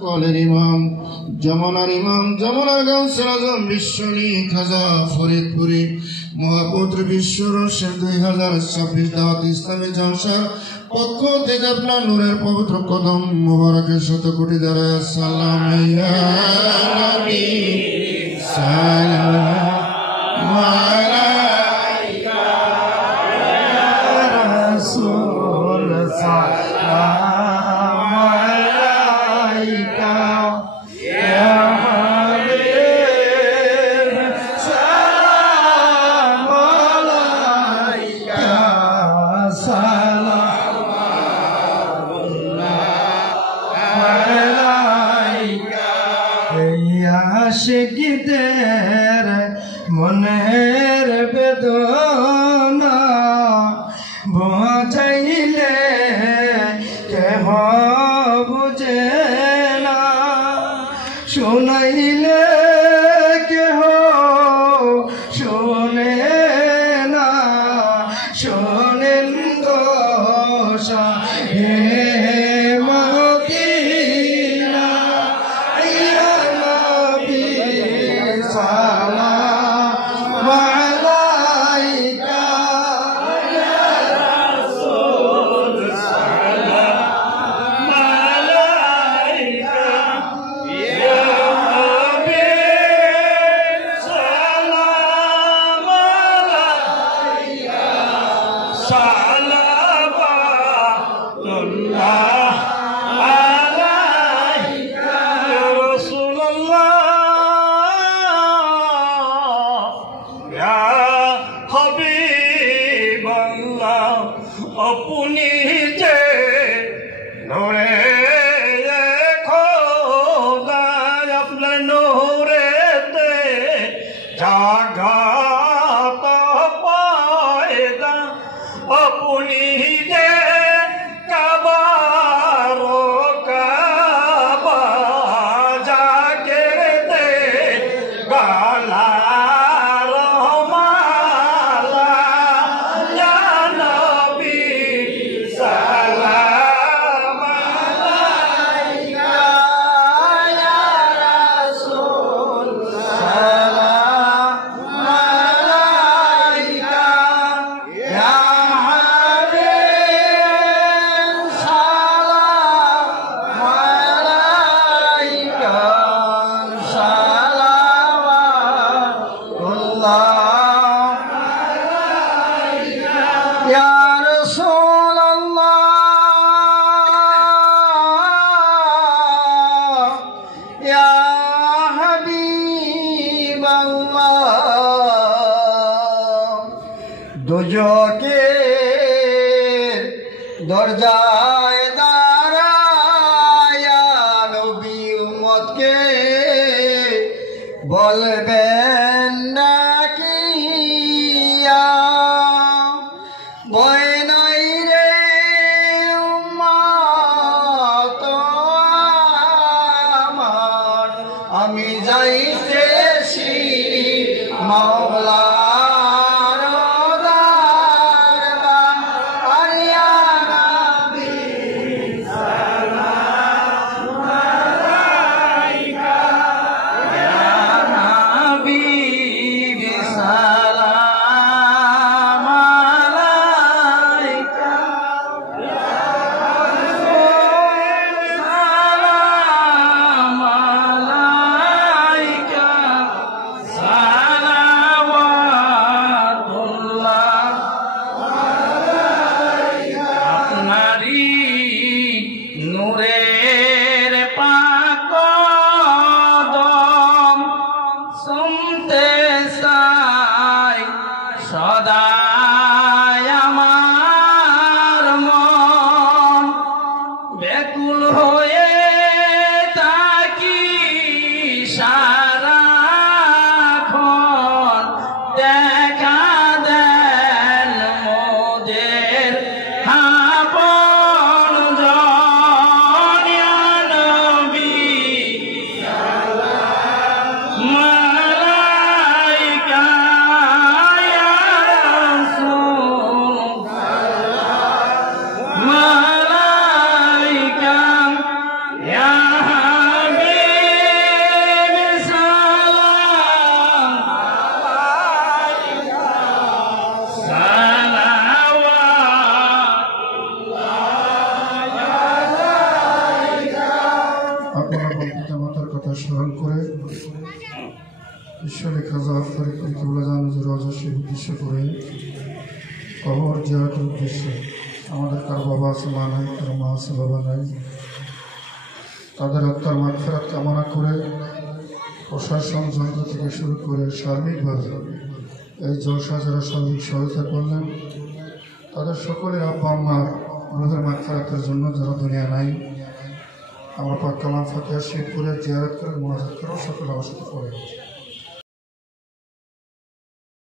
কলের ইমাম যমুনার গাউসুল আজম বিশ্বলী খাজা ফরিদপুরি মহাপুত্র বিশ্ব রশের 2026 দাওয়াত ইসলামী জলসার পক্ষ থেকে আপনার নূরের পবিত্র কদম মুবারকের শত কোটি দ্বারা সালাম ইয়া নবী সালাম আলাইকা ইয়া রাসূল সালাম আলাইকা ইয়া হাবিব সালাম আলাইকা সালাম আলাইকা ইয়া আশিকদের মনের বেদনা বোঝাইলে কেহ বুঝে না শুনাইলে কেহ শোনে না শোনেন দোষা হে মদিনা ইয়া নবী সালাম আলাইকা ইয়া রাসূল সালাম আলাইকা ইয়া হাবিব সালাম আলাইকা সালাওয়াতুল্লাহ আলাইকা ইয়া রাসূলুল্লাহ ইয়া হাবিবাল্লাহ আপনি যে নূরে খোদা আপনার নূরেতে জাগাত পয়দা আপনি যে কাবার কাবা জাগে দে গালার মালা ইয়া নবী সালাম আলাইকা ইয়া রাসূল সালাম আলাইকা ইয়া হাবিব সালাম আলাইকা সালাওয়াতুল্লাহ ইয়া রাসূলুল্লাহ ইয়া হাবিবাল্লাহ দুজকের দরজায় দাঁড়ায়া নবী উম্মতকে বলবেন নাকি ভয় নাই রে উম্মত আমার আমি যাইতেছি মাওলার দরবার ইয়া নবী ঈশ্বরের খাজা ফরিদপুর কিবলা জাহানুজুর রাজস্বের উদ্দেশ্য করে কবর জিয়ারতের উদ্দেশ্যে আমাদের কারো বাবা আছে মা নাই, কারো মা আছে বাবা নাই, তাদের আত্মার মাগফিরাত কামনা করে প্রশাসন যন্ত্র থেকে শুরু করে সার্বিকভাবে এই জলসা যারা সার্বিক সহায়তা করলেন তাদের সকলের আব্বা আম্মার রোহের মাগফিরাতের জন্য যারা দুনিয়া নাই আমরা পাক কালাম ফাতিহা শরীফ করে জিয়ারত করে মোনাজাত করে সকলে আমার সাথে পড়ে